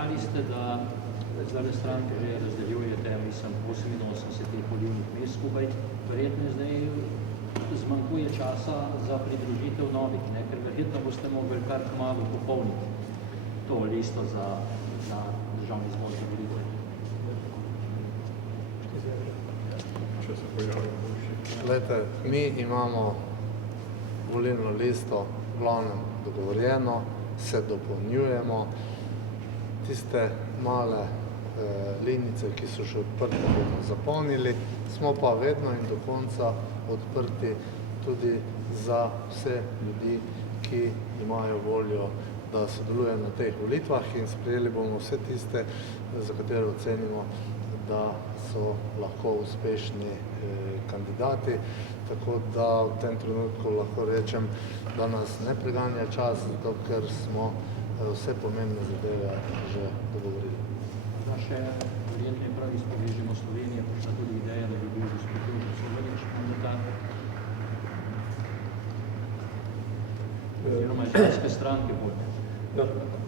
Dejali ste, da zdaj stranke že razdeljujete, mislim, 88 teh volilnih mest skupaj. Verjetno zdaj zmanjkuje časa za pridružitev novih, ne? Ker verjetno boste mogli kar kmalu popolniti to listo za državni zbor za volitve. Glejte, mi imamo volilno listo v glavnem dogovorjeno, se dopolnjujemo. Tiste male linice, ki so še odprte, bomo zapolnili, smo pa vedno in do konca odprti tudi za vse ljudi, ki imajo voljo, da sodelujejo na teh volitvah, in sprejeli bomo vse tiste, za katere ocenimo, da so lahko uspešni kandidati. Tako da v tem trenutku lahko rečem, da nas ne preganja čas, zato ker smo vse pomembne zadeve že dogovorili. Da še verjetno je prav izpovežemo Slovenije, prišla tudi ideja, da bi bil gospod Slovenič mandatar. Oziroma članske stranke bolj. Ja,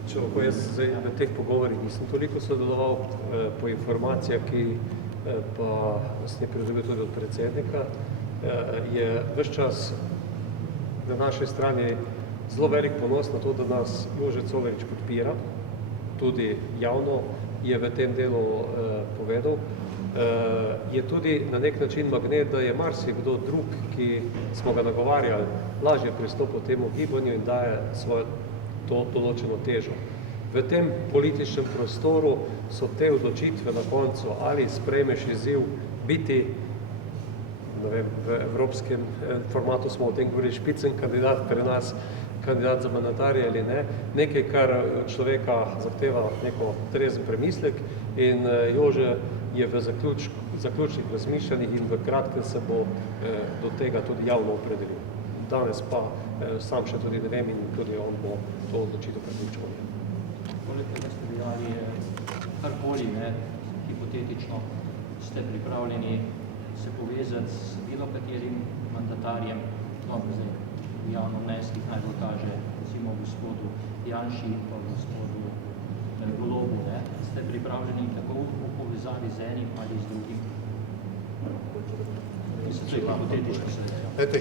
če lahko jaz zdaj v teh pogovorih nisem toliko sodeloval, po informacijah, ki pa sem pridobil tudi od predsednika, je ves čas na naši strani zelo velik ponos na to, da nas Jože Colarič podpira, tudi javno je v tem delu povedal. Je tudi na nek način magnet, da je marsikdo drug, ki smo ga nagovarjali, lažje pristopil temu gibanju in daje svojo to določeno težo. V tem političnem prostoru so te odločitve na koncu, ali sprejmeš izziv biti, ne vem, v evropskem formatu smo o tem govorili, špicen kandidat, pri nas kandidat za mandatarja ali ne, nekaj, kar človeka zahteva neko trezen premislek, in Jože je v zaključnih razmišljanjih in v kratkem se bo do tega tudi javno opredelil. Danes pa sam še tudi ne vem in tudi on bo to odločitev prepričal. Poleg tega ste dejali, karkoli, hipotetično, ste pripravljeni se povezati s bilo katerim mandatarjem, zdaj javno mnenjskih najbolj kaže, recimo gospodu Janši pa gospodu Golobu, ste pripravljeni tako v povezavi z enim ali z drugim?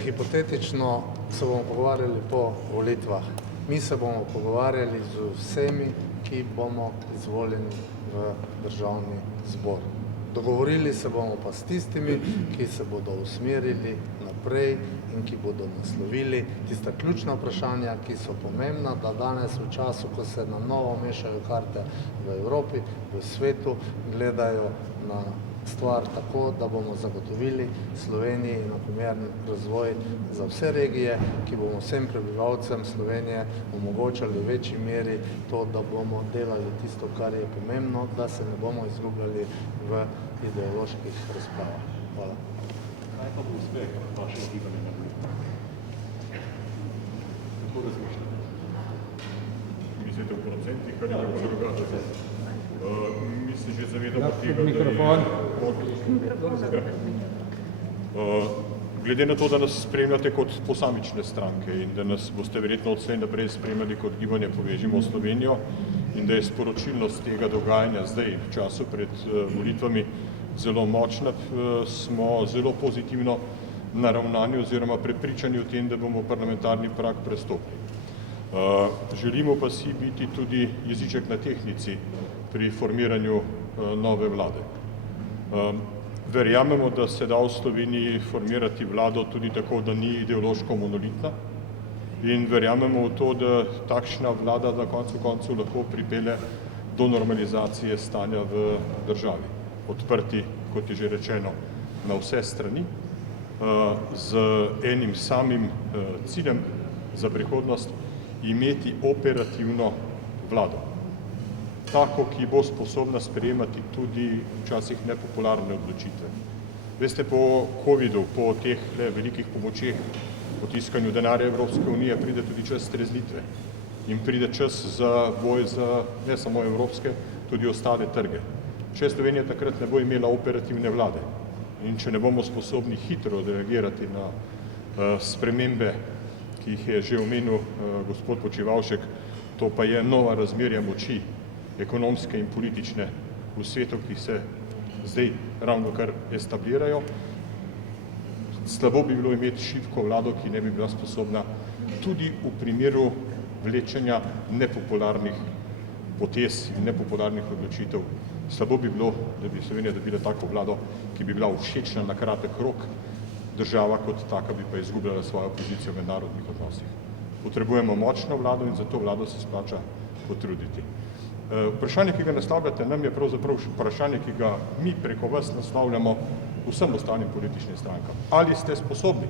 Hipotetično se bomo pogovarjali po volitvah. Mi se bomo pogovarjali z vsemi, ki bomo izvoljeni v državni zbor. Dogovorili se bomo pa s tistimi, ki se bodo usmerili naprej in ki bodo naslovili tista ključna vprašanja, ki so pomembna, da danes v času, ko se na novo mešajo karte v Evropi, v svetu, gledajo na stvar tako, da bomo zagotovili Sloveniji enakomeren razvoj za vse regije, ki bomo vsem prebivalcem Slovenije omogočali v večji meri to, da bomo delali tisto, kar je pomembno, da se ne bomo izgubljali v ideoloških razpravah. Hvala. Kaj pa bo uspeh vašega gibanja na volitvah? Kako razmišljate? Mislite v procentih ali kako drugače? Mi se že zavedamo tega, da je glede na to, da nas spremljate kot posamične stranke in da nas boste verjetno odslej naprej spremljali kot gibanje Povežimo Slovenijo in da je sporočilnost tega dogajanja zdaj v času pred volitvami zelo močna, smo zelo pozitivno naravnani oziroma prepričani o tem, da bomo parlamentarni prag prestopili. Želimo pa si biti tudi jeziček na tehtnici pri formiranju nove vlade. Verjamemo, da se da v Sloveniji formirati vlado tudi tako, da ni ideološko monolitna, in verjamemo v to, da takšna vlada na koncu lahko pripelje do normalizacije stanja v državi. Odprti, kot je že rečeno, na vse strani, z enim samim ciljem za prihodnost, imeti operativno vlado. Tako, ki bo sposobna sprejemati tudi včasih nepopularne odločitve. Veste, po covidu, po teh velikih pomočeh, po tiskanju denarja Evropske unije, pride tudi čas streznitve in pride čas za boj za ne samo evropske, tudi ostale trge. Če Slovenija takrat ne bo imela operativne vlade in če ne bomo sposobni hitro reagirati na spremembe, ki jih je že omenil gospod Počivalšek, to pa je nova razmerja moči ekonomske in politične v svetu, ki se zdaj ravno kar establirajo. Slabo bi bilo imeti šibko vlado, ki ne bi bila sposobna tudi v primeru vlečenja nepopularnih potez in nepopularnih odločitev. Slabo bi bilo, da bi Slovenija dobila tako vlado, ki bi bila všečna na kratek rok, država kot taka bi pa izgubljala svojo pozicijo v mednarodnih odnosih. Potrebujemo močno vlado in za to vlado se splača potruditi. Vprašanje, ki ga naslavljate nam, je pravzaprav vprašanje, ki ga mi preko vas naslavljamo vsem ostalim političnim strankam. Ali ste sposobni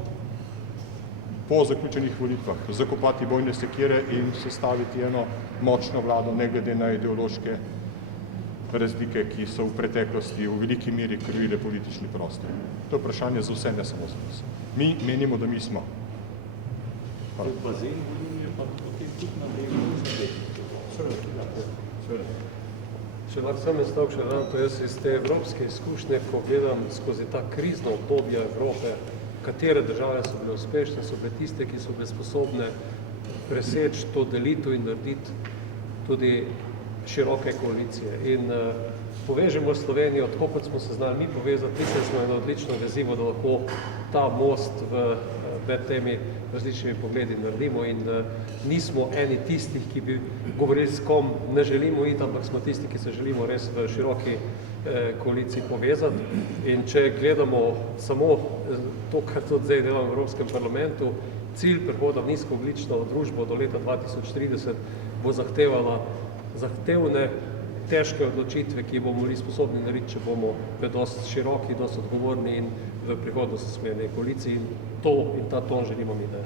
po zaključenih volitvah zakopati bojne sekire in sestaviti eno močno vlado, ne glede na ideološke razlike, ki so v preteklosti v veliki meri krojile politični prostor? To je vprašanje za vse, ne samo za nas. Mi menimo, da mi smo. Bazen je pa potem tudi na delu. Če lahko sam stavek še dam, to jaz iz te evropske izkušnje, ko gledam skozi ta krizna obdobja Evrope, katere države so bile uspešne, so bile tiste, ki so bile sposobne preseči to delitev in narediti tudi široke koalicije. In povežemo Slovenijo, tako kot smo se znali mi povezati, mislim, smo eno odlično vezivo, da lahko ta most med temi različnimi pogledi naredimo in nismo eni tistih, ki bi govorili, s kom ne želimo iti, ampak smo tisti, ki se želimo res v široki koaliciji povezati. In če gledamo samo to, kar tudi zdaj delamo v Evropskem parlamentu, cilj prehoda v nizkoogljično družbo do leta 2030 bo zahtevala zahtevne, težke odločitve, ki bomo bili sposobni narediti, če bomo dosti široki, dosti odgovorni in v prihodnosti smerni koaliciji. In to in ta ton želimo mi, da